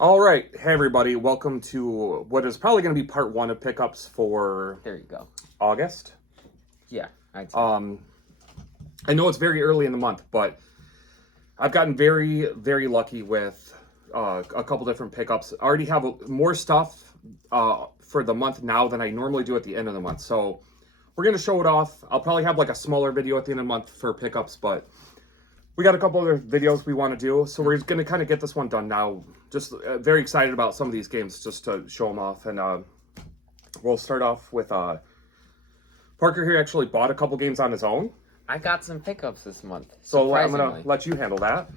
All right, hey everybody, welcome to what is probably going to be part one of pickups for There you go. August. Yeah, I'd say. I know it's very early in the month, but I've gotten very, very lucky with a couple different pickups. I already have more stuff for the month now than I normally do at the end of the month. So we're going to show it off. I'll probably have like a smaller video at the end of the month for pickups, but we got a couple other videos we want to do. So we're going to kind of get this one done now. Just very excited about some of these games just to show them off. And we'll start off with Parker here actually bought a couple games on his own. I got some pickups this month. So I'm going to let you handle that.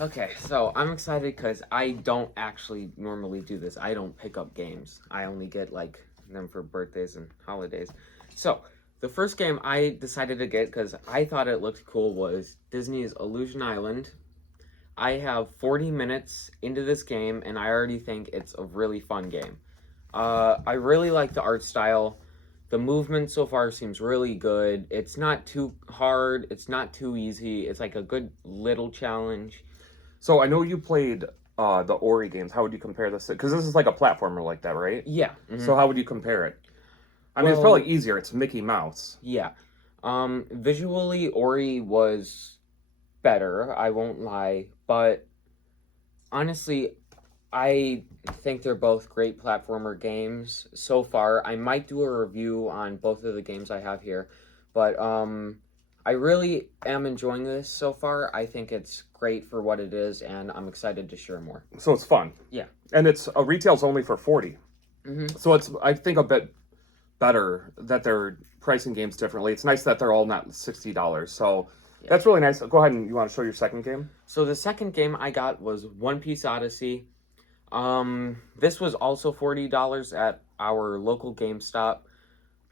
Okay, so I'm excited because I don't actually normally do this. I don't pick up games. I only get like them for birthdays and holidays. So the first game I decided to get because I thought it looked cool was Disney's Illusion Island. I have 40 minutes into this game and I already think it's a really fun game. I really like the art style. The movement so far seems really good. It's not too hard. It's not too easy. It's like a good little challenge. So I know you played the Ori games. How would you compare this? Because this is like a platformer like that, right? Yeah. So how would you compare it? I mean, it's probably easier. It's Mickey Mouse. Yeah. Visually, Ori was better, I won't lie. But honestly, I think they're both great platformer games so far. I might do a review on both of the games I have here. But I really am enjoying this so far. I think it's great for what it is, and I'm excited to share more. So it's fun. Yeah. And it's retail's only for 40. So it's, I think, a bit better that they're pricing games differently. It's nice that they're all not $60. So that's really nice. Go ahead and you want to show your second game? So the second game I got was One Piece Odyssey. This was also $40 at our local GameStop.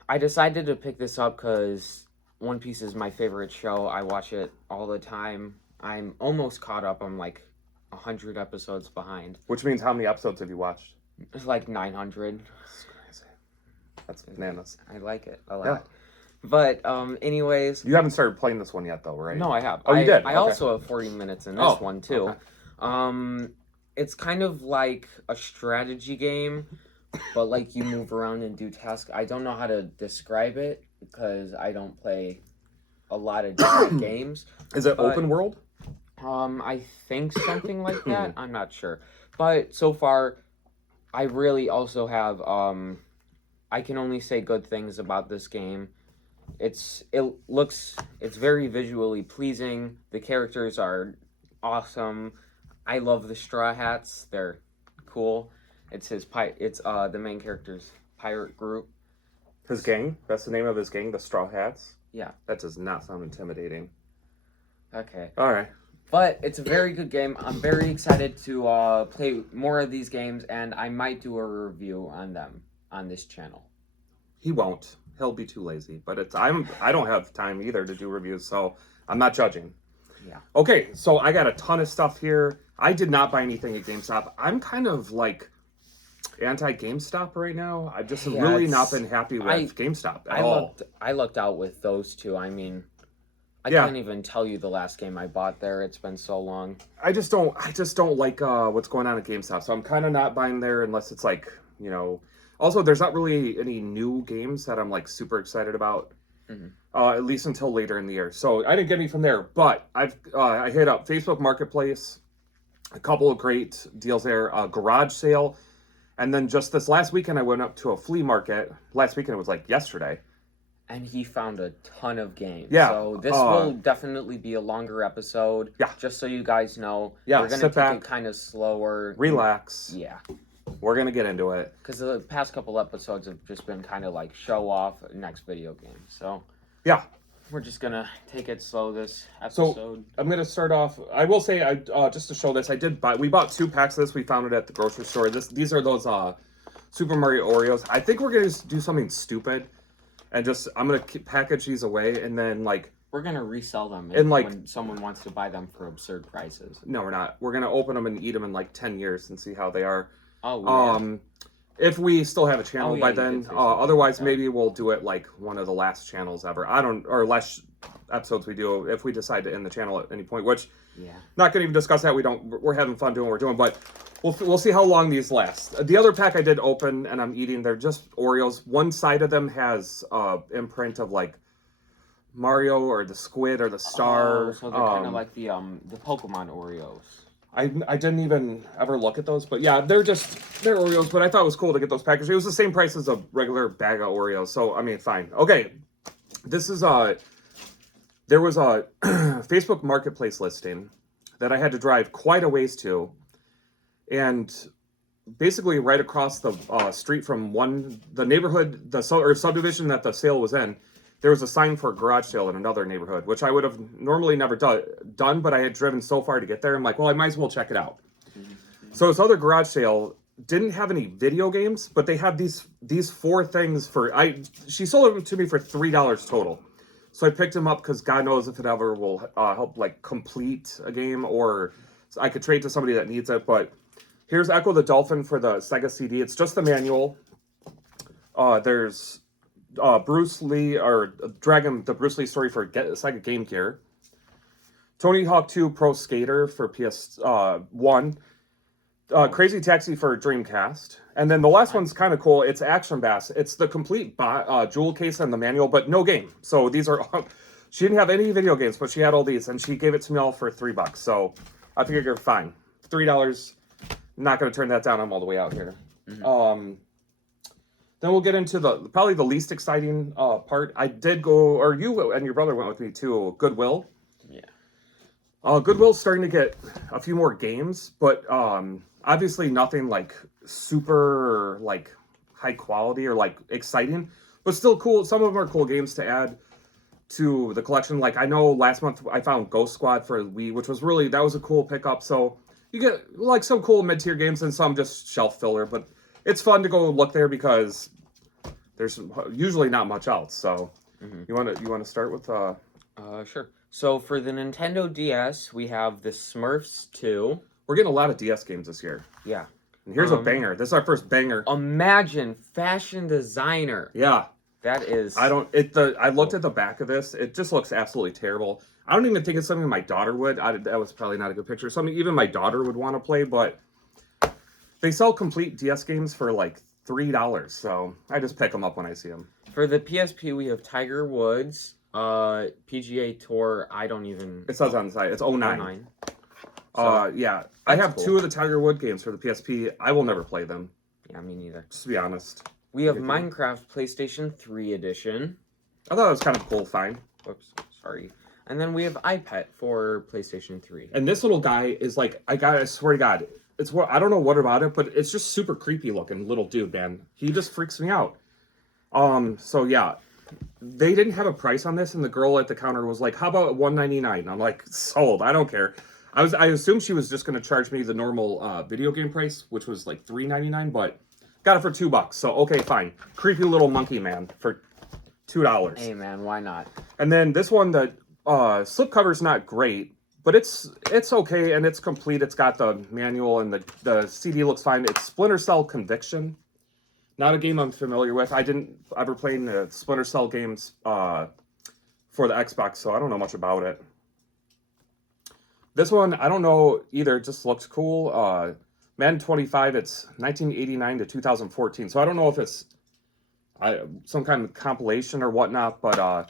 I decided to pick this up because One Piece is my favorite show. I watch it all the time. I'm almost caught up. I'm like 100 episodes behind. Which means how many episodes have you watched? It's like 900. That's crazy. That's bananas. I like it a lot. But anyways, you haven't started playing this one yet, though, right? No, I have. Oh, you did? I also have 40 minutes in this one, too. Okay. It's kind of like a strategy game, but like you move around and do tasks. I don't know how to describe it because I don't play a lot of different games. Is it open world? I think something like that. I'm not sure. But so far, I really also have, I can only say good things about this game. It's very visually pleasing. The characters are awesome. I love the Straw Hats. They're cool. It's the main character's pirate group. His gang? That's the name of his gang, the Straw Hats? Yeah. That does not sound intimidating. Okay. All right. But it's a very good game. I'm very excited to play more of these games, and I might do a review on them on this channel. He won't. He'll be too lazy. But I don't have time either to do reviews, so I'm not judging. Yeah. Okay, so I got a ton of stuff here. I did not buy anything at GameStop. I'm kind of like anti-GameStop right now. I've just really not been happy with GameStop at all. I lucked out with those two. I mean, I can't even tell you the last game I bought there. It's been so long. I just don't like what's going on at GameStop. So I'm kind of not buying there unless it's like, you know. Also, there's not really any new games that I'm like super excited about. At least until later in the year. So I didn't get any from there, but I hit up Facebook Marketplace, a couple of great deals there, a garage sale, and then just this last weekend I went up to a flea market. Last weekend, it was like yesterday. And he found a ton of games. Yeah. So this will definitely be a longer episode. Yeah. Just so you guys know. Yeah, we're going to take it kind of slower. Relax. Yeah. We're going to get into it. Because the past couple episodes have just been kind of like show off next video game. So yeah, we're just going to take it slow this episode. So I'm going to start off. I will say, just to show this, we bought 2 packs of this. We found it at the grocery store. These are those Super Mario Oreos. I think we're going to do something stupid. And I'm going to package these away and then like... We're going to resell them when someone wants to buy them for absurd prices. No, we're not. We're going to open them and eat them in like 10 years and see how they are. Oh, yeah. If we still have a channel by then. Otherwise, yeah. maybe we'll do it like one of the last channels ever. Last episodes we do if we decide to end the channel at any point, which Yeah. not going to even discuss that. We're having fun doing what we're doing, but we'll see how long these last. The other pack I did open and I'm eating, they're just Oreos. One side of them has imprint of like Mario or the squid or the star. Oh, so they're kind of like the Pokemon Oreos. I didn't even ever look at those, but yeah, they're Oreos, but I thought it was cool to get those packages. It was the same price as a regular bag of Oreos, so I mean, fine. Okay, this is there was a Facebook Marketplace listing that I had to drive quite a ways to, and basically right across the street from the neighborhood, or subdivision that the sale was in, there was a sign for a garage sale in another neighborhood, which I would have normally never done, but I had driven so far to get there. I'm like, well, I might as well check it out. So this other garage sale didn't have any video games, but they had these 4 things she sold them to me for $3 total. So I picked them up because God knows if it ever will help like complete a game, or I could trade to somebody that needs it. But here's Echo the Dolphin for the Sega CD. It's just the manual. There's Bruce Lee, or the Bruce Lee story for Sega Game Gear. Tony Hawk 2 Pro Skater for PS1. Crazy Taxi for Dreamcast. And then the last one's kind of cool. It's Action Bass. It's the complete jewel case and the manual, but no game. So these are... she didn't have any video games, but she had all these, and she gave it to me all for $3. So I figured you're fine. $3. Not going to turn that down. I'm all the way out here. Mm-hmm. Then we'll get into probably the least exciting part. I did go, or you and your brother went with me to Goodwill. Yeah. Goodwill's starting to get a few more games, but obviously nothing like super like high quality or like exciting, but still cool. Some of them are cool games to add to the collection. Like I know last month I found Ghost Squad for Wii, which was that was a cool pickup. So you get like some cool mid-tier games and some just shelf filler, but it's fun to go look there because there's usually not much else. So you want to start with Sure. So for the Nintendo DS, we have the Smurfs 2. We're getting a lot of DS games this year. Yeah. And here's a banger. This is our first banger. Imagine Fashion Designer. Yeah. That is... I looked at the back of this. It just looks absolutely terrible. I don't even think it's something my daughter would. That was probably not a good picture. Something even my daughter would want to play, but they sell complete DS games for like $3. So I just pick them up when I see them. For the PSP, we have Tiger Woods, PGA Tour. I don't even... It says on the side. It's 09. So, yeah. I have cool. 2 of the Tiger Wood games for the PSP. I will never play them. Yeah, me neither. Just to be honest. We have Minecraft PlayStation 3 edition. I thought it was kind of cool. Fine. Oops, sorry. And then we have iPet for PlayStation 3. And this little guy is like, I swear to God, I don't know what about it, but it's just super creepy looking little dude, man. He just freaks me out. So yeah, they didn't have a price on this, and the girl at the counter was like, "How about $199?" I'm like, sold. I don't care. I assumed she was just going to charge me the normal video game price, which was like $3.99, but got it for $2. So okay, fine. Creepy little monkey man for $2. Hey man, why not? And then this one, the slipcover's not great, but it's okay and it's complete. It's got the manual and the CD looks fine. It's Splinter Cell Conviction. Not a game I'm familiar with. I didn't ever play the Splinter Cell games for the Xbox, so I don't know much about it. This one, I don't know either. It just looks cool. Madden 25, it's 1989 to 2014. So I don't know if it's some kind of compilation or whatnot, but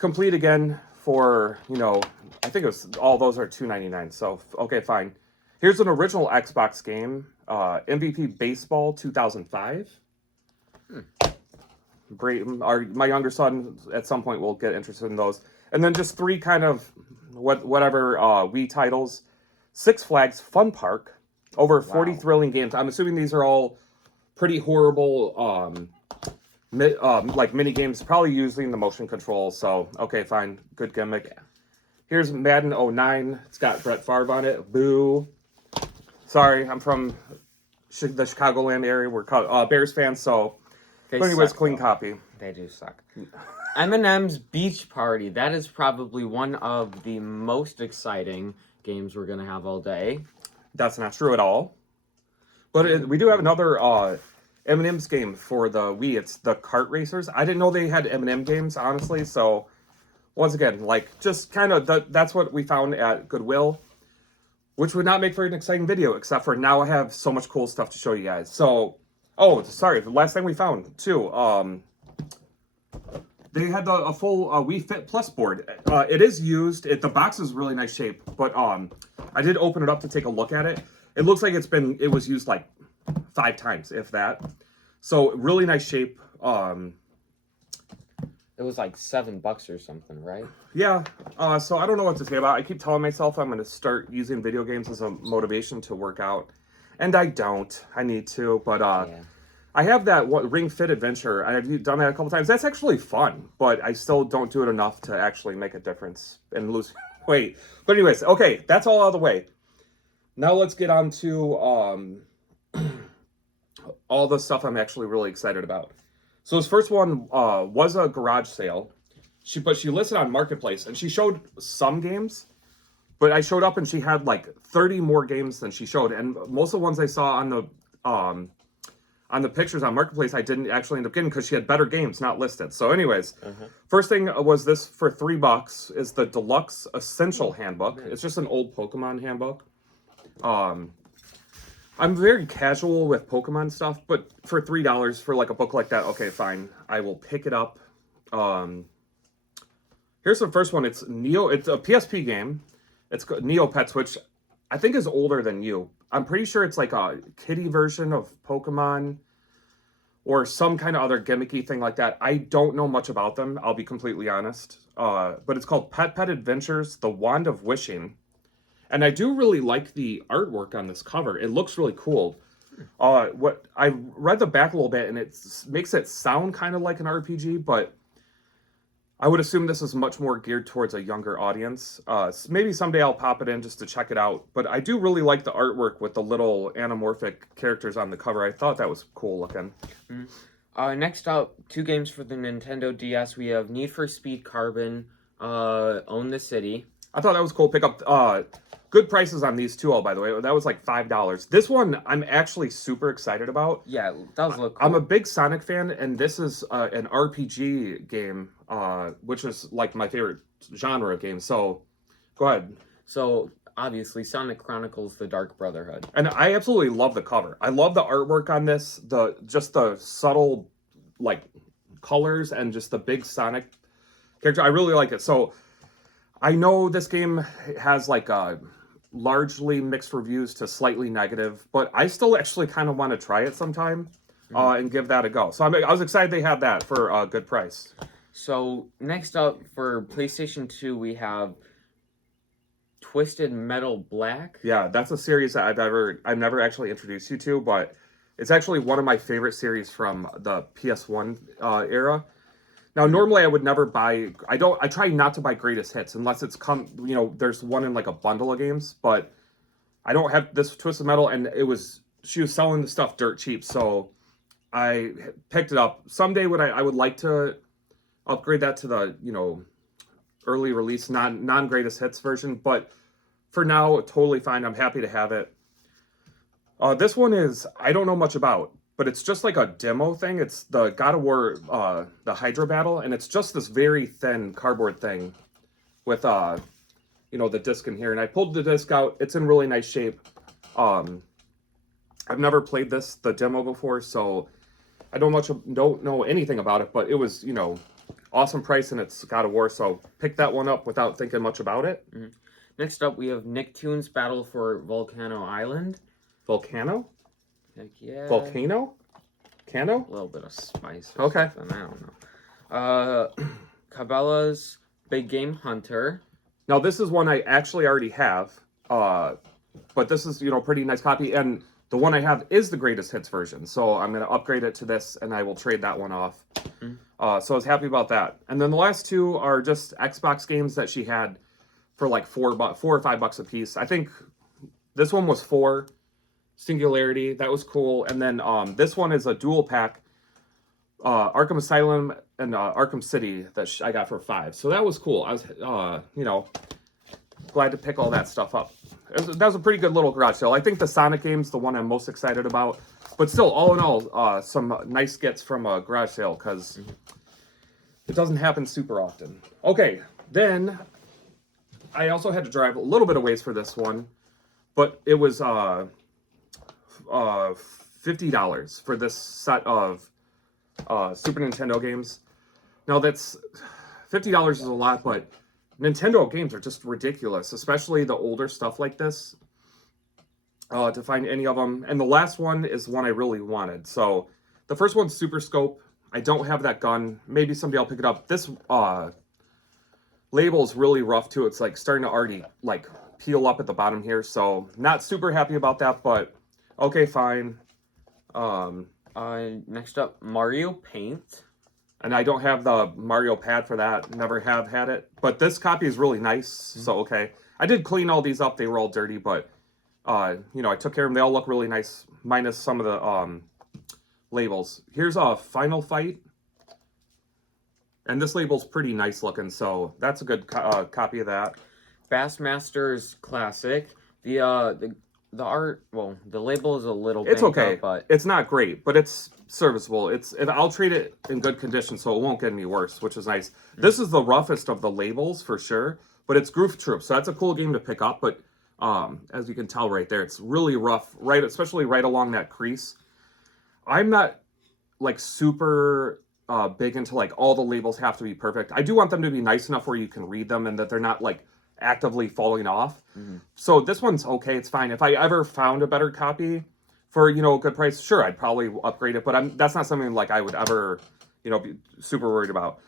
complete again for, I think it was, all those are $2.99. So, okay, fine. Here's an original Xbox game, MVP Baseball 2005. Great. My younger son at some point will get interested in those. And then just 3 kind of whatever Wii titles. Six Flags Fun Park. Over 40 thrilling games. I'm assuming these are all pretty horrible like mini games, probably using the motion control. So, okay, fine. Good gimmick. Yeah. Here's Madden 09. It's got Brett Favre on it. Boo. Sorry, I'm from the Chicagoland area. We're Bears fans, so... But anyways, clean copy. They do suck. Eminem's Beach Party. That is probably one of the most exciting games we're going to have all day. That's not true at all. But we do have another Eminem's game for the Wii. It's the Kart Racers. I didn't know they had Eminem games, honestly, so once again, like, just kind of, that's what we found at Goodwill, which would not make for an exciting video, except for now I have so much cool stuff to show you guys. So, oh, sorry, the last thing we found, too, they had a full Wii Fit Plus board. It is used. The box is really nice shape, but I did open it up to take a look at it. It looks like it was used like 5 times, if that. So really nice shape. It was like $7 or something, right? Yeah. So I don't know what to say about it. I keep telling myself I'm going to start using video games as a motivation to work out, and I don't. I need to, but Yeah. I have that Ring Fit Adventure. I've done that a couple times. That's actually fun, but I still don't do it enough to actually make a difference and lose weight. But anyways, okay, that's all out of the way. Now let's get on to all the stuff I'm actually really excited about. So this first one was a garage sale. She listed on Marketplace, and she showed some games, but I showed up and she had like 30 more games than she showed, and most of the ones I saw on the pictures on Marketplace, I didn't actually end up getting because she had better games not listed. So anyways, first thing was this for $3 is the Deluxe Essential Handbook. It's just an old Pokemon handbook. I'm very casual with Pokemon stuff, but for $3 for like a book like that, okay, fine. I will pick it up. Here's the first one. It's a PSP game. It's Neopets, which I think is older than you. I'm pretty sure it's like a kiddie version of Pokemon or some kind of other gimmicky thing like that. I don't know much about them, I'll be completely honest. But it's called Pet Adventures, The Wand of Wishing. And I do really like the artwork on this cover. It looks really cool. What I read the back a little bit, and it makes it sound kind of like an RPG, but I would assume this is much more geared towards a younger audience. Maybe someday I'll pop it in just to check it out. But I do really like the artwork with the little anamorphic characters on the cover. I thought that was cool looking. Next up, 2 games for the Nintendo DS. We have Need for Speed Carbon, Own the City. I thought that was cool. Pick up good prices on these two, by the way. That was like $5. This one I'm actually super excited about. Yeah, it does look cool. I'm a big Sonic fan, and this is an RPG game, which is like my favorite genre of games. So, go ahead. So, obviously, Sonic Chronicles: The Dark Brotherhood. And I absolutely love the cover. I love the artwork on this. Just the subtle, like, colors and just the big Sonic character. I really like it. So, I know this game has like largely mixed reviews to slightly negative, but I still actually kind of want to try it sometime and give that a go. So I was excited they had that for a good price. So next up for PlayStation 2, we have Twisted Metal Black. Yeah, that's a series that I've never actually introduced you to, but it's actually one of my favorite series from the PS1 era. Now, normally I would never buy, I try not to buy greatest hits unless it's there's one in like a bundle of games, but I don't have this Twisted Metal, and she was selling the stuff dirt cheap, so I picked it up. Someday I would like to upgrade that to the, early release, non-greatest hits version, but for now, totally fine. I'm happy to have it. This one I don't know much about, but it's just like a demo thing. It's the God of War, the Hydra battle, and it's just this very thin cardboard thing with, the disc in here. And I pulled the disc out. It's in really nice shape. I've never played the demo before, so I don't know anything about it, but it was, awesome price, and it's God of War, so pick that one up without thinking much about it. Mm-hmm. Next up, we have Nicktoons Battle for Volcano Island. Volcano? Heck yeah. Volcano? Cano? A little bit of spice. Okay. Something. I don't know. Cabela's Big Game Hunter. Now, this is one I actually already have, but this is, pretty nice copy, and the one I have is the greatest hits version, so I'm going to upgrade it to this, and I will trade that one off. So I was happy about that. And then the last 2 are just Xbox games that she had for like $4 or $5 a piece. I think this one was 4. Singularity, that was cool. And then this one is a dual pack, Arkham Asylum and Arkham City that I got for $5. So that was cool. I was, glad to pick all that stuff up. That was a pretty good little garage sale. I think the Sonic game's the one I'm most excited about. But still, all in all, some nice gets from a garage sale because it doesn't happen super often. Okay, Then I also had to drive a little bit of ways for this one, but it was $50 for this set of Super Nintendo games. Now that's $50 is a lot, but Nintendo games are just ridiculous, especially the older stuff like this. To find any of them, and the last one is one I really wanted. So the first one's Super Scope. I don't have that gun. Maybe someday I'll pick it up. This label is really rough too. It's like starting to already like peel up at the bottom here. So not super happy about that, but okay, fine. Next up, Mario Paint. And I don't have the Mario pad for that. Never have had it. But this copy is really nice. So okay. I did clean all these up. They were all dirty, but you know, I took care of them. They all look really nice, minus some of the labels. Here's a Final Fight. And this label's pretty nice looking, so that's a good copy of that. Bassmasters Classic. The art, well, the label is a little It's banged okay, up, but it's not great, but it's serviceable. I'll treat it in good condition, so it won't get any worse, which is nice. This is the roughest of the labels for sure, but it's Goof Troop, so that's a cool game to pick up. But as you can tell right there, it's really rough, right, especially right along that crease. I'm not like super big into like all the labels have to be perfect. I do want them to be nice enough where you can read them and that they're not like actively falling off. So this one's okay, it's fine. If I ever found a better copy for, you know, a good price, sure, I'd probably upgrade it, but that's not something like I would ever, you know, be super worried about.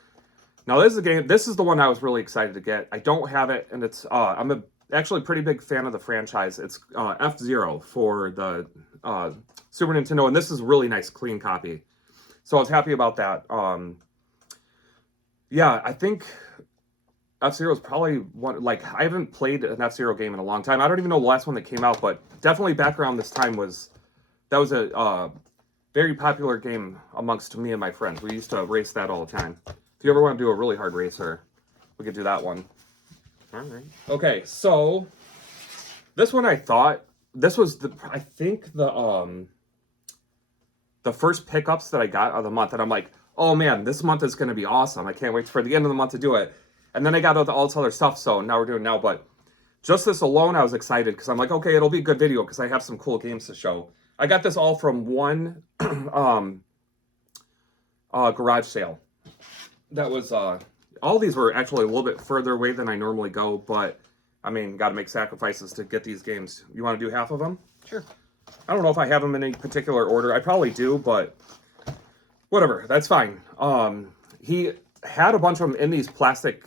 Now this is a game, this is the one I was really excited to get. I don't have it, and it's I'm actually pretty big fan of the franchise. It's F-Zero for the Super Nintendo, and this is a really nice clean copy. So I was happy about that. Yeah, I think F-Zero is probably one, like, I haven't played an F-Zero game in a long time. I don't even know the last one that came out, but definitely back around this time was a very popular game amongst me and my friends. We used to race that all the time. If you ever want to do a really hard racer, we could do that one. all right. Okay, so this one I thought, this was I think the first pickups that I got of the month, and I'm like, oh man, this month is going to be awesome. I can't wait for the end of the month to do it. And then I got all this other stuff, so now we're doing now. But just this alone, I was excited because I'm like, okay, it'll be a good video because I have some cool games to show. I got this all from one garage sale. That was, all these were actually a little bit further away than I normally go, but I mean, got to make sacrifices to get these games. You want to do half of them? Sure. I don't know if I have them in any particular order. I probably do, but whatever. That's fine. He had a bunch of them in these plastic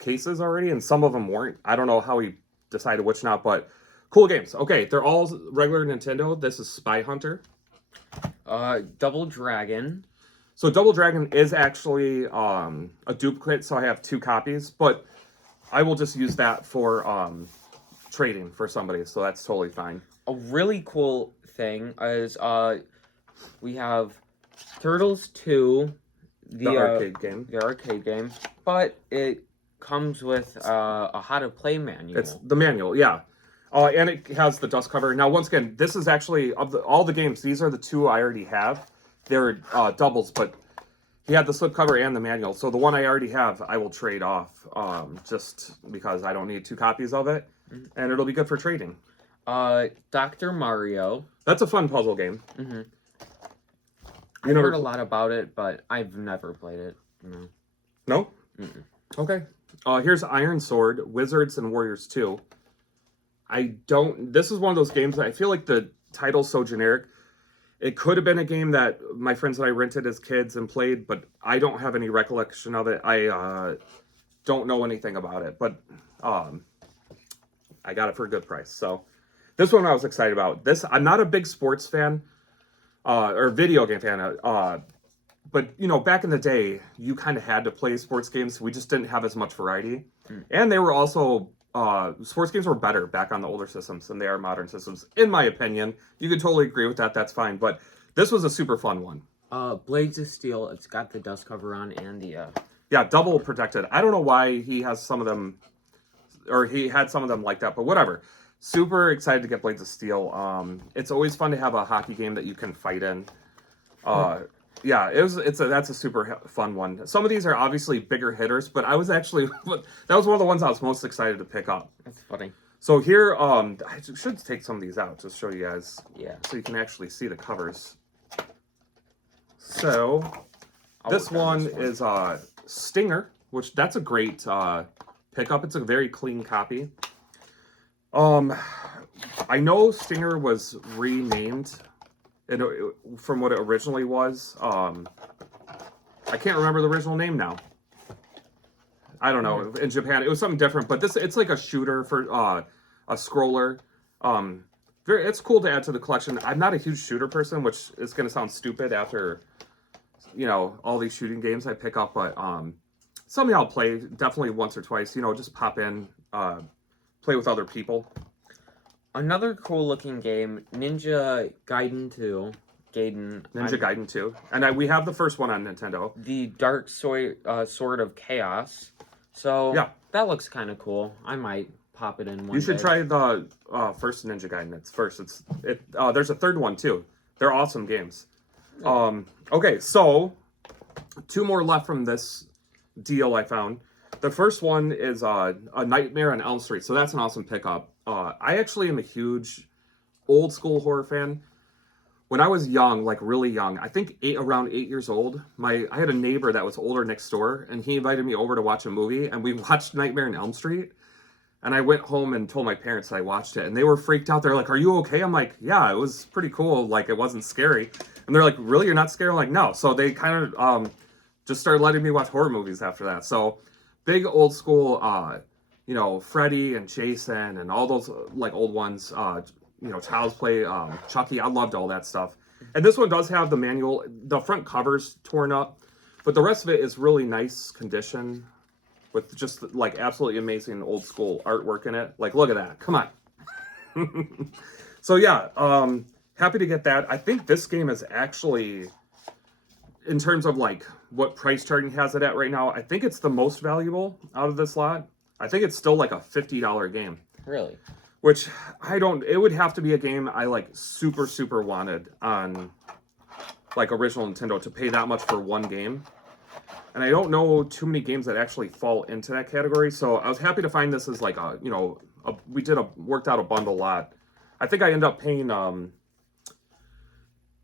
cases already, and some of them weren't. I don't know how he decided which not, but cool games. Okay, they're all regular Nintendo. This is Spy Hunter. Double Dragon. So Double Dragon is actually a duplicate, so I have 2 copies, but I will just use that for trading for somebody, so that's totally fine. A really cool thing is we have Turtles 2, The arcade game. The arcade game, but it comes with a how to play manual. It's the manual, yeah. And it has the dust cover. Now, once again, this is actually, of all the games, these are the 2 I already have. They're doubles, but he had the slipcover and the manual. So the one I already have, I will trade off, just because I don't need 2 copies of it. And it'll be good for trading. Dr. Mario. That's a fun puzzle game. Mm-hmm. You I've never heard a lot about it, but I've never played it. No? No? Mm-mm. Okay. Here's Iron Sword, Wizards and Warriors 2. This is one of those games that I feel like the title's so generic. It could have been a game that my friends and I rented as kids and played, but I don't have any recollection of it. I don't know anything about it, but I got it for a good price. So this one I was excited about. I'm not a big sports fan, or video game fan, but you know, back in the day, you kind of had to play sports games. We just didn't have as much variety, and they were also sports games were better back on the older systems than they are modern systems, in my opinion. You could totally agree with that. That's fine, but this was a super fun one. Blades of Steel. It's got the dust cover on and the yeah, double protected. I don't know why he has some of them, or he had some of them like that, but whatever. Super excited to get Blades of Steel. It's always fun to have a hockey game that you can fight in. Yeah, that's a super fun one. Some of these are obviously bigger hitters, but I was actually that was one of the ones I was most excited to pick up. That's funny. So here, I should take some of these out to show you guys, Yeah. so you can actually see the covers. So I'll this work on one this is Stinger, which that's a great pickup. It's a very clean copy. I know Stinger was renamed from what it originally was. I can't remember the original name now. I don't know. In Japan, it was something different, but it's like a shooter for a scroller. It's cool to add to the collection. I'm not a huge shooter person, which is going to sound stupid after all these shooting games I pick up, but something I'll play definitely once or twice. Just pop in, play with other people. Another cool looking game, Ninja Gaiden 2. Gaiden 2. And we have the first one on Nintendo. The Dark Sword of Chaos. So yeah, that looks kind of cool. I might pop it in one You should day. try the first Ninja Gaiden. There's a third one too. They're awesome games. Yeah. Okay, so 2 more left from this deal I found. The first one is A Nightmare on Elm Street. So that's an awesome pickup. I actually am a huge old school horror fan. When I was young, like really young, I think around 8 years old, I had a neighbor that was older next door, and he invited me over to watch a movie, and we watched Nightmare on Elm Street. And I went home and told my parents that I watched it, and they were freaked out. They're like, "Are you okay?" I'm like, "Yeah, it was pretty cool. Like, it wasn't scary." And they're like, "Really? You're not scared?" I'm like, "No." So they kind of just started letting me watch horror movies after that. So big old school, Freddy and Jason and all those like old ones. Child's Play, Chucky. I loved all that stuff. And this one does have the manual. The front cover's torn up, but the rest of it is really nice condition, with just like absolutely amazing old school artwork in it. Like, look at that. Come on. So yeah, happy to get that. I think this game is actually, in terms of like what price target has it at right now, I think it's the most valuable out of this lot. I think it's still like a $50 game. Really? Which it would have to be a game I like super, super wanted on like original Nintendo to pay that much for one game. And I don't know too many games that actually fall into that category. So I was happy to find this as like worked out a bundle lot. I think I ended up paying,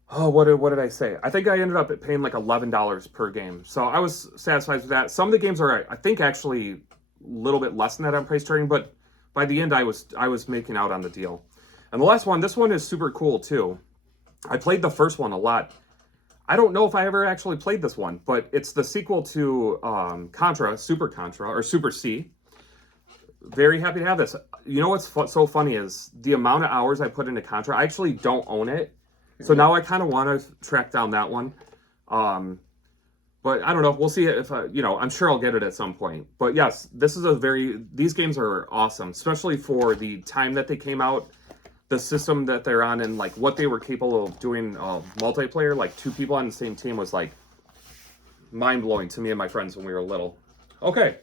what did I say? I think I ended up paying like $11 per game. So I was satisfied with that. Some of the games are, I think, actually a little bit less than that on price trading, but by the end I was making out on the deal. And the last one, this one is super cool too. I played the first one a lot. I don't know if I ever actually played this one, but it's the sequel to Contra, Super Contra, or Super C. Very happy to have this. You know what's so funny is the amount of hours I put into Contra. I actually don't own it, so now I kind of want to track down that one. But I don't know. We'll see if I'm sure I'll get it at some point. But yes, these games are awesome, especially for the time that they came out, the system that they're on, and like what they were capable of doing multiplayer. Like 2 people on the same team was like mind blowing to me and my friends when we were little. Okay,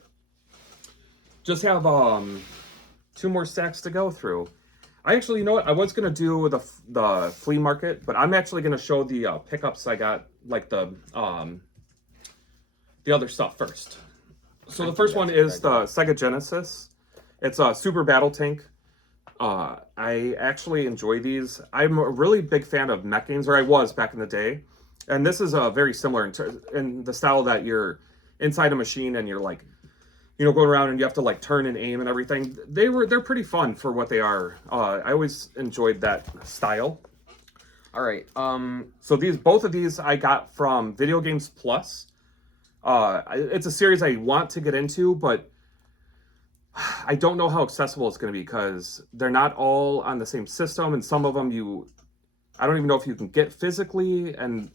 just have 2 more stacks to go through. I actually, you know what? I was gonna do the flea market, but I'm actually gonna show the pickups I got, like the other stuff first. So the first one is the Sega Genesis. It's a Super Battle Tank. I actually enjoy these. I'm a really big fan of mech games, or I was back in the day. And this is very similar in the style that you're inside a machine and you're like, going around and you have to like turn and aim and everything. They're pretty fun for what they are. I always enjoyed that style. All right. So both of these I got from Video Games Plus. It's a series I want to get into, but I don't know how accessible it's going to be because they're not all on the same system, and some of them I don't even know if you can get physically, and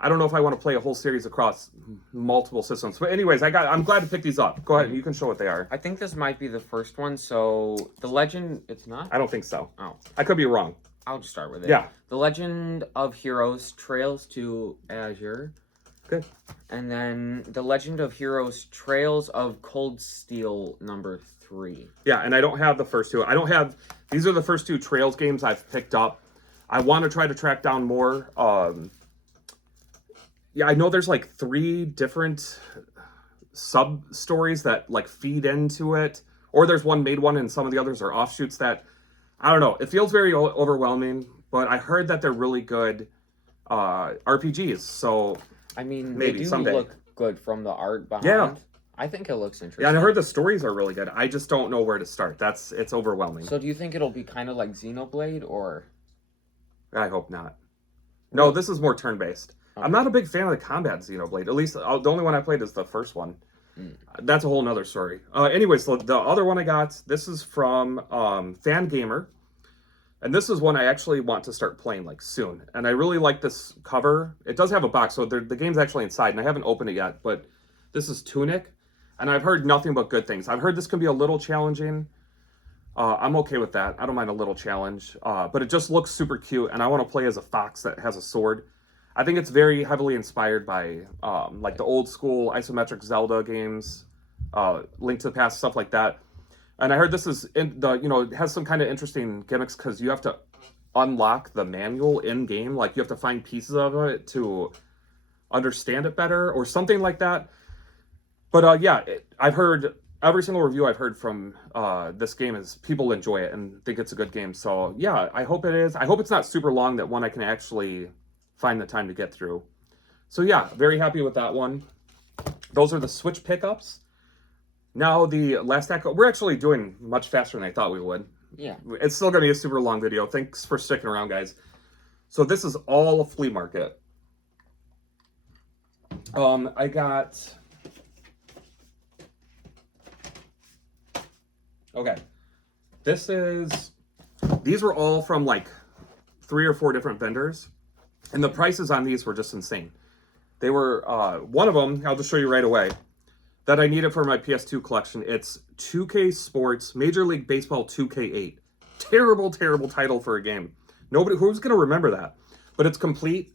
I don't know if I want to play a whole series across multiple systems. But anyways, I'm glad to pick these up. Go ahead, you can show what they are. I think this might be the first one. So the Legend, it's not? I don't think so. Oh. I could be wrong. I'll just start with it. Yeah. The Legend of Heroes Trails to Azure. Good. And then The Legend of Heroes Trails of Cold Steel number 3. Yeah, and I don't have the first 2. These are the first 2 Trails games I've picked up. I want to try to track down more. yeah, I know there's like 3 different sub stories that like feed into it, or there's one made one and some of the others are offshoots that I don't know. It feels very overwhelming, but I heard that they're really good RPGs. So I mean, they maybe do someday. look good from the art behind. Yeah. I think it looks interesting. Yeah, and I heard the stories are really good. I just don't know where to start. It's overwhelming. So do you think it'll be kind of like Xenoblade, or? I hope not. No, this is more turn-based. Oh. I'm not a big fan of the combat in Xenoblade. At least the only one I played is the first one. That's a whole nother story. Anyways, the other one I got, this is from Fangamer. And this is one I actually want to start playing like soon. And I really like this cover. It does have a box, so the game's actually inside, and I haven't opened it yet. But this is Tunic, and I've heard nothing but good things. I've heard this can be a little challenging. I'm okay with that. I don't mind a little challenge. But it just looks super cute, and I want to play as a fox that has a sword. I think it's very heavily inspired by like the old school isometric Zelda games, Link to the Past, stuff like that. And I heard this is it has some kind of interesting gimmicks because you have to unlock the manual in game. Like you have to find pieces of it to understand it better or something like that. But I've heard every single review I've heard from this game is people enjoy it and think it's a good game. So yeah, I hope it is. I hope it's not super long, that one I can actually find the time to get through. So yeah, very happy with that one. Those are the Switch pickups. Now the last act, we're actually doing much faster than I thought we would. Yeah. It's still going to be a super long video. Thanks for sticking around, guys. So this is all a flea market. I got... Okay. These were all from like 3 or 4 different vendors. And the prices on these were just insane. They were, one of them, I'll just show you right away, that I needed for my PS2 collection. It's 2K Sports Major League Baseball 2K8. Terrible, terrible title for a game. Who's going to remember that? But it's complete.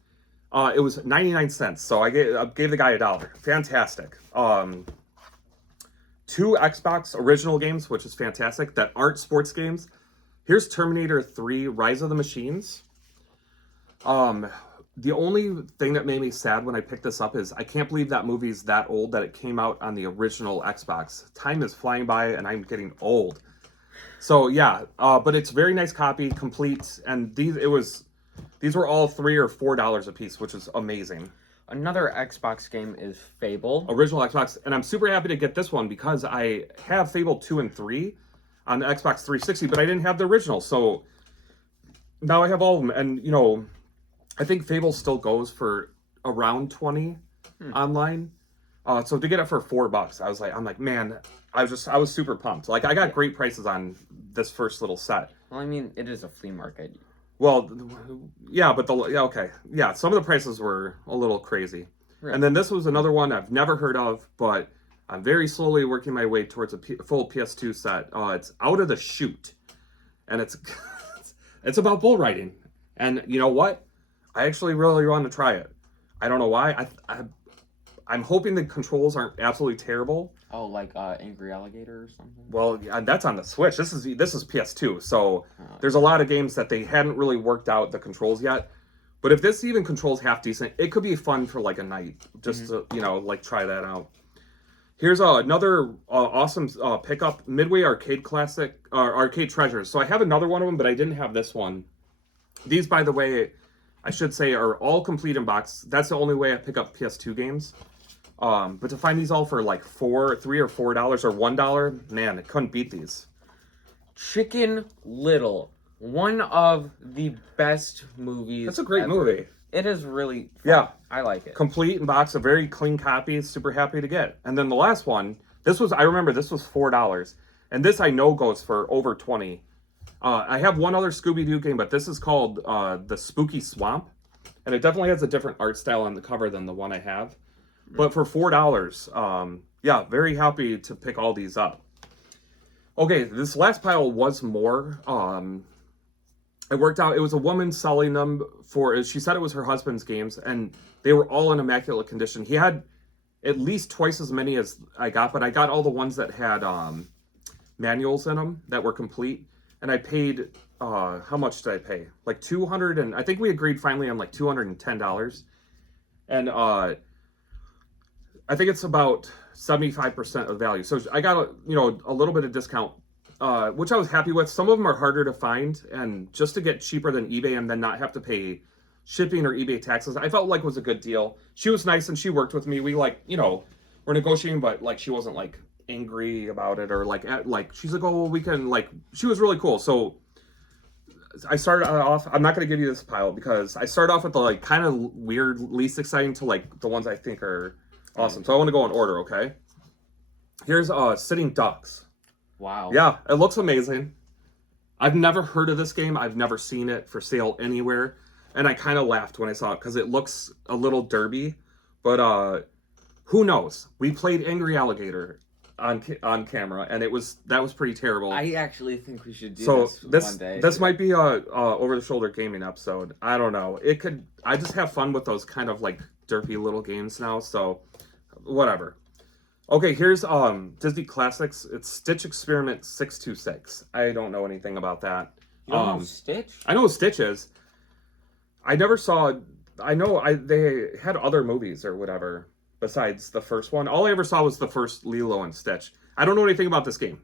It was 99 cents, so I gave the guy $1. Fantastic. 2 Xbox original games, which is fantastic, that aren't sports games. Here's Terminator 3 Rise of the Machines. The only thing that made me sad when I picked this up is I can't believe that movie's that old, that it came out on the original Xbox. Time is flying by and I'm getting old. So yeah, but it's a very nice copy, complete, and these were all $3 or $4 a piece, which is amazing. Another Xbox game is Fable. Original Xbox, and I'm super happy to get this one because I have Fable 2 and 3 on the Xbox 360, but I didn't have the original, so now I have all of them, and I think Fable still goes for around 20 online. So to get it for $4, I'm like, man, I was super pumped. Like I got great prices on this first little set. Well, I mean, it is a flea market. Well, yeah, but some of the prices were a little crazy. Right. And then this was another one I've never heard of, but I'm very slowly working my way towards a full PS2 set. It's Out of the Chute, and it's about bull riding. And you know what? I actually really want to try it. I don't know why. I'm hoping the controls aren't absolutely terrible. Oh, like Angry Alligator or something? Well, yeah, that's on the Switch. This is PS2, so there's a lot of games that they hadn't really worked out the controls yet. But if this even controls half decent, it could be fun for like a night, just to like try that out. Here's another awesome pickup, Midway Arcade Classic, Arcade Treasures. So I have another one of them, but I didn't have this one. These, by the way, I should say, are all complete in box. That's the only way I pick up PS2 games. But to find these all for like $3 or $4 or $1, man, I couldn't beat these. Chicken Little, one of the best movies. That's a great ever. movie. It is really fun. Yeah. I like it. Complete in box, a very clean copy. Super happy to get. And then the last one, I remember this was $4. And this I know goes for over 20. I have one other Scooby-Doo game, but this is called The Spooky Swamp. And it definitely has a different art style on the cover than the one I have. But for $4, very happy to pick all these up. Okay, this last pile was more. It worked out. It was a woman selling them she said it was her husband's games, and they were all in immaculate condition. He had at least twice as many as I got, but I got all the ones that had manuals in them that were complete. And I paid, how much did I pay? Like $200, and I think we agreed finally on like $210. and I think it's about 75% of value. So I got a little bit of discount, which I was happy with. Some of them are harder to find, and just to get cheaper than eBay and then not have to pay shipping or eBay taxes, I felt like was a good deal. She was nice and she worked with me. We we're negotiating, but like she wasn't like angry about it or like she's like, oh well, we can like. She was really cool. So I started off. I'm not going to give you this pile because I started off with the like kind of weird, least exciting to like the ones I think are awesome. So I want to go in order. Okay. Here's Sitting Ducks. Wow. Yeah, it looks amazing. I've never heard of this game. I've never seen it for sale anywhere, and I kind of laughed when I saw it because it looks a little derby. But who knows? We played Angry Alligator on camera, and that was pretty terrible. I actually think we should do this one day. This might be a over the shoulder gaming episode. I don't know. It could. I just have fun with those kind of like derpy little games now. So whatever. Okay, here's Disney Classics. It's Stitch Experiment 626. I don't know anything about that. You don't know Stitch? I know what Stitch is. I never saw. They had other movies or whatever besides the first one. All I ever saw was the first Lilo and Stitch. I don't know anything about this game.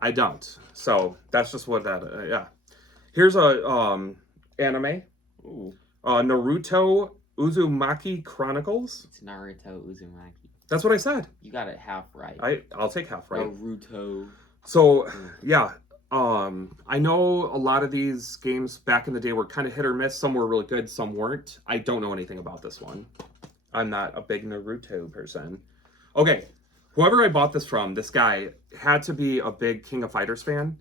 I don't. So that's just what that. Yeah. Here's a anime. Ooh. Naruto Uzumaki Chronicles. It's Naruto Uzumaki. That's what I said. You got it half right. I'll take half right. Naruto. So yeah. I know a lot of these games back in the day were kind of hit or miss. Some were really good, some weren't. I don't know anything about this one. I'm not a big Naruto person. Okay, whoever I bought this from, this guy had to be a big King of Fighters fan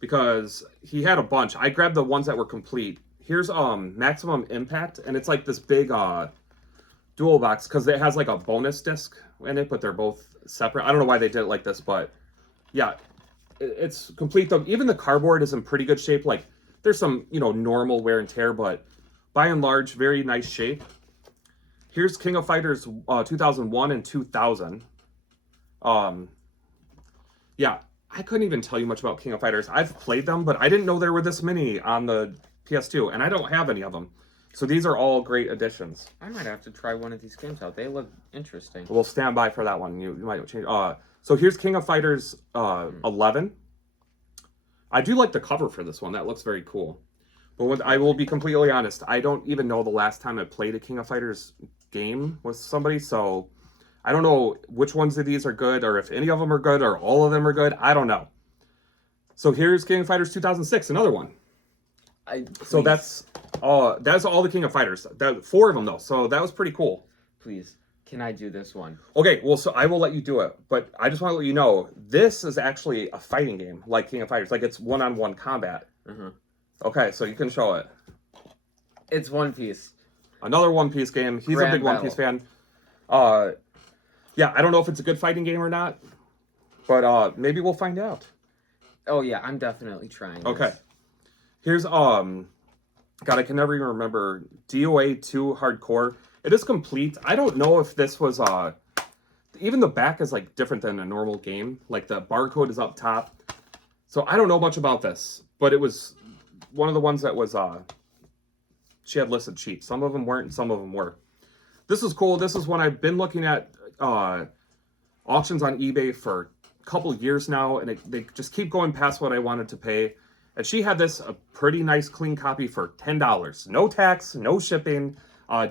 because he had a bunch. I grabbed the ones that were complete. Here's Maximum Impact, and it's like this big dual box because it has like a bonus disc in it, but they're both separate. I don't know why they did it like this, but yeah, it's complete though. Even the cardboard is in pretty good shape. Like there's some normal wear and tear, but by and large, very nice shape. Here's King of Fighters 2001 and 2000. Yeah, I couldn't even tell you much about King of Fighters. I've played them, but I didn't know there were this many on the PS2, and I don't have any of them. So these are all great additions. I might have to try one of these games out. They look interesting. We'll stand by for that one. You might change. So here's King of Fighters 11. I do like the cover for this one. That looks very cool. But I will be completely honest, I don't even know the last time I played a King of Fighters game with somebody. So I don't know which ones of these are good, or if any of them are good, or all of them are good. I don't know. So here's King of Fighters 2006, another one. So that's all the King of Fighters. 4 of them though, so that was pretty cool. Please, can I do this one? Okay, well, so I will let you do it, but I just want to let you know this is actually a fighting game like King of Fighters, like it's one-on-one combat. Mm-hmm. Okay, so you can show it. It's One Piece. Another One Piece game. He's a big One Piece fan. Yeah, I don't know if it's a good fighting game or not, but maybe we'll find out. Oh yeah, I'm definitely trying this. Okay. Here's God, I can never even remember. DOA 2 Hardcore. It is complete. I don't know if this was even the back is like different than a normal game. Like the barcode is up top. So I don't know much about this, but it was one of the ones that was she had listed cheap. Some of them weren't and some of them were. This is cool. This is one I've been looking at auctions on eBay for a couple years now, and they just keep going past what I wanted to pay. And she had this a pretty nice clean copy for $10. No tax, no shipping,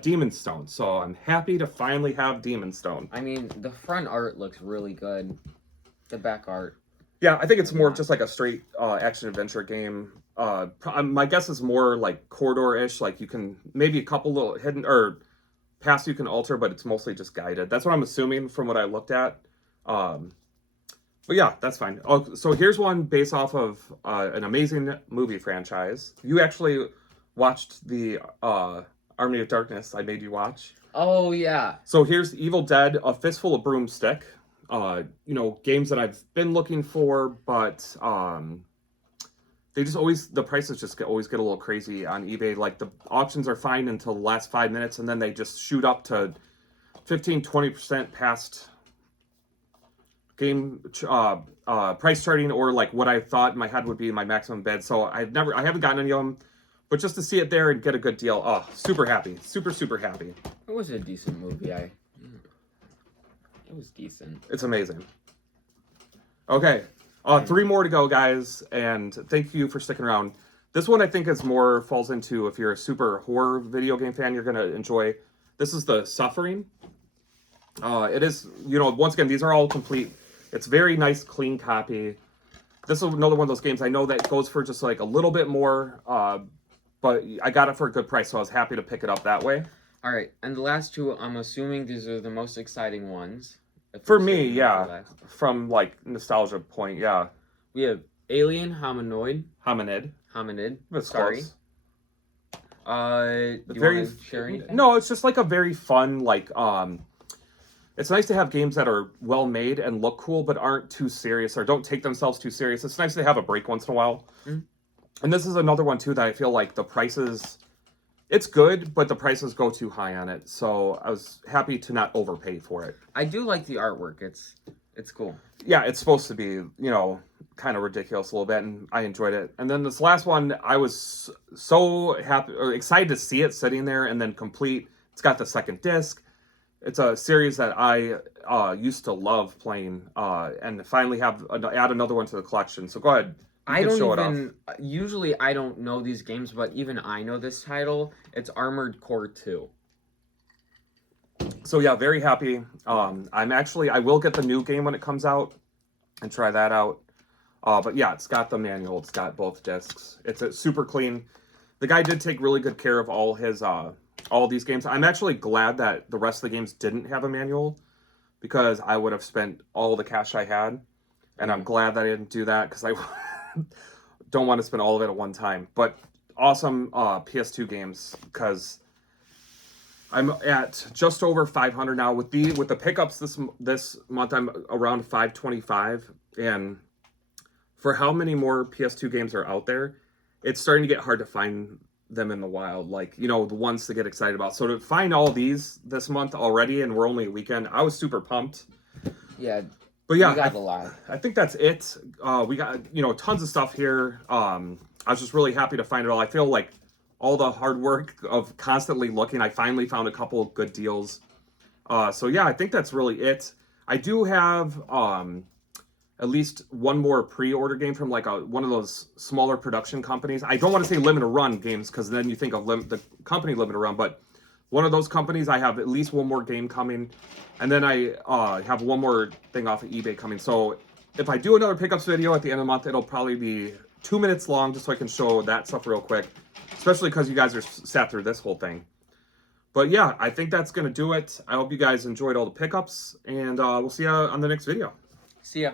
Demon Stone. So I'm happy to finally have Demon Stone. I mean, the front art looks really good. The back art. Yeah, I think it's more just like a straight action adventure game. My guess is more like corridor-ish. Like you can maybe a couple little hidden or paths you can alter, but it's mostly just guided. That's what I'm assuming from what I looked at. But yeah, that's fine. Oh, so here's one based off of an amazing movie franchise. You actually watched the Army of Darkness I made you watch. Oh, yeah. So here's Evil Dead, A Fistful of Broomstick. Games that I've been looking for, but they just always, the prices just always get a little crazy on eBay. Like the auctions are fine until the last 5 minutes, and then they just shoot up to 15-20% past game price charting, or like what I thought in my head would be my maximum bid. So I haven't gotten any of them, but just to see it there and get a good deal, super happy, super happy. It was a decent movie. It was decent. It's amazing. Okay, 3 more to go, guys, and thank you for sticking around. This one I think is more falls into, if you're a super horror video game fan, you're gonna enjoy. This is The Suffering. It is, once again, these are all complete. It's very nice, clean copy. This is another one of those games I know that goes for just like a little bit more, but I got it for a good price, so I was happy to pick it up that way. All right, and the last two, I'm assuming these are the most exciting ones. For me, yeah. From like nostalgia point, yeah. We have Alien Hominid. That's Sorry. close. Do you want to share anything? No, it's just like a very fun, like, it's nice to have games that are well made and look cool, but aren't too serious or don't take themselves too serious. It's nice to have a break once in a while. Mm-hmm. And this is another one too that I feel like the prices, it's good, but the prices go too high on it. So I was happy to not overpay for it. I do like the artwork. It's cool. Yeah, it's supposed to be, kind of ridiculous a little bit, and I enjoyed it. And then this last one, I was so happy or excited to see it sitting there and then complete. It's got the second disc. It's a series that I used to love playing, and finally add another one to the collection. So go ahead. Usually I don't know these games, but even I know this title. It's Armored Core 2. So yeah, very happy. I will get the new game when it comes out and try that out. But yeah, it's got the manual. It's got both discs. It's super clean. The guy did take really good care of all his all these games. I'm actually glad that the rest of the games didn't have a manual, because I would have spent all the cash I had, and I'm glad that I didn't do that, because I don't want to spend all of it at one time. But awesome PS2 games, because I'm at just over 500 now. With the pickups this month, I'm around 525, and for how many more PS2 games are out there, it's starting to get hard to find them in the wild, like, the ones to get excited about. So to find all these this month already, and we're only a weekend, I was super pumped. Yeah. But yeah, we got a lot. I think that's it. We got, tons of stuff here. I was just really happy to find it all. I feel like all the hard work of constantly looking, I finally found a couple of good deals. So yeah, I think that's really it. I do have at least one more pre-order game from like one of those smaller production companies. I don't want to say limited run games, because then you think of the company limited run, but one of those companies, I have at least one more game coming, and then I have one more thing off of eBay coming. So if I do another pickups video at the end of the month, it'll probably be 2 minutes long, just so I can show that stuff real quick, especially because you guys are sat through this whole thing. But yeah, I think that's going to do it. I hope you guys enjoyed all the pickups, and we'll see you on the next video. See ya.